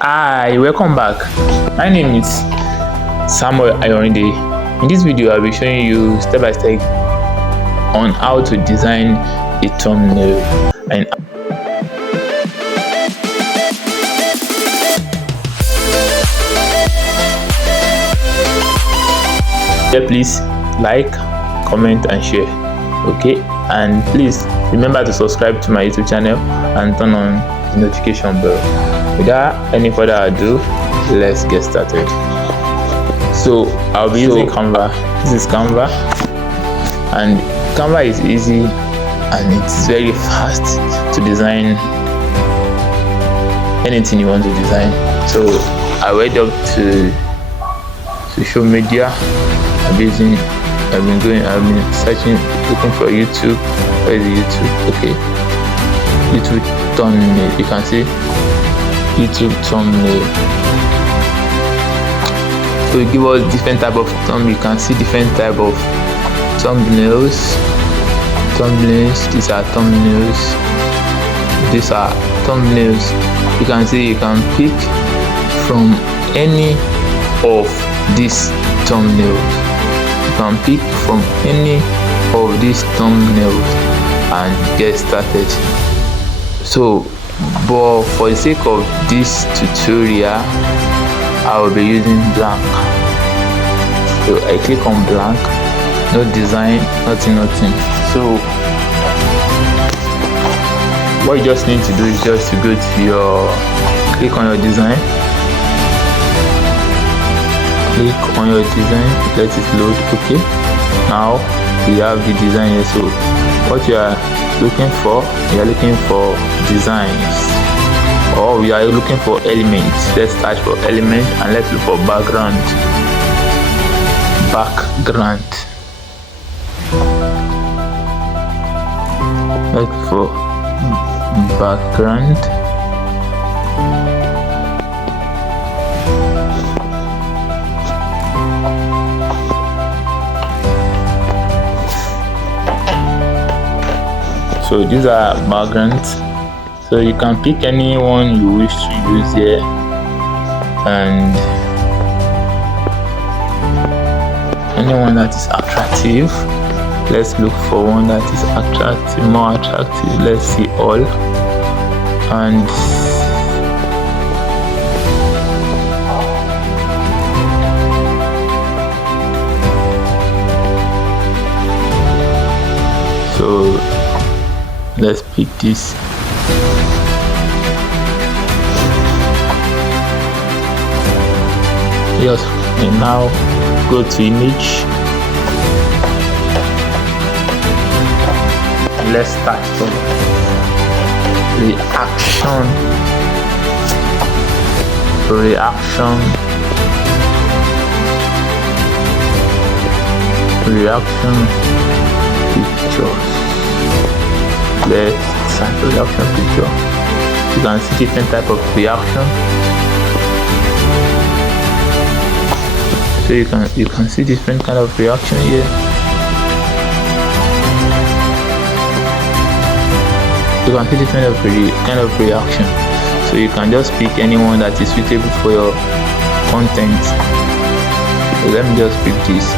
Hi, welcome back. My name is Samuel Ayorinde. In this video, I'll be showing you step by step on how to design a thumbnail. And please like, comment, and share. Okay, and please remember to subscribe to my YouTube channel and turn on the notification bell. Without any further ado, let's get started. So I'll be using Canva. This is Canva, and Canva is easy and it's very fast to design anything you want to design. So I went up to social media. I've been searching, looking for YouTube. Where is YouTube? Okay, YouTube thumbnail. You can see YouTube thumbnail. So it gives us different type of thumbnail. You can see different type of thumbnails. These are thumbnails. These are thumbnails. You can see you can pick from any of these thumbnails. You can pick from any of these thumbnails and get started. So, but for the sake of this tutorial, I will be using blank. So I click on blank, no design, nothing. So what you just need to do is just to go to your, click on your design, let it load. Okay, now we have the design here. So what you are looking for, designs, or we are looking for elements. Let's search for element and let's look for background. Look for background. So these are backgrounds. So you can pick any one you wish to use here, and anyone that is attractive. Let's look for one that is attractive, more attractive. Let's see all. And so let's pick this. Yes, and now go to image. Let's start from reaction pictures. Let's start reaction picture. You can see different type of reaction. So you can see different kind of reaction here. You can see different kind of reaction. So you can just pick anyone that is suitable for your content. So let me just pick this.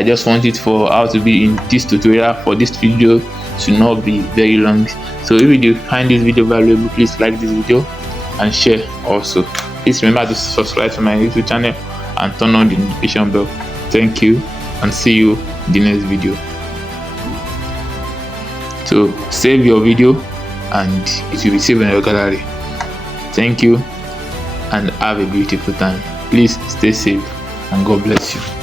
I just want it for how to be in this tutorial for this video to not be very long. So if you find this video valuable, please like this video and share also. Please remember to subscribe to my YouTube channel and turn on the notification bell. Thank you, and see you in the next video. So save your video and it will be saved in your gallery. Thank you and have a beautiful time. Please stay safe and God bless you.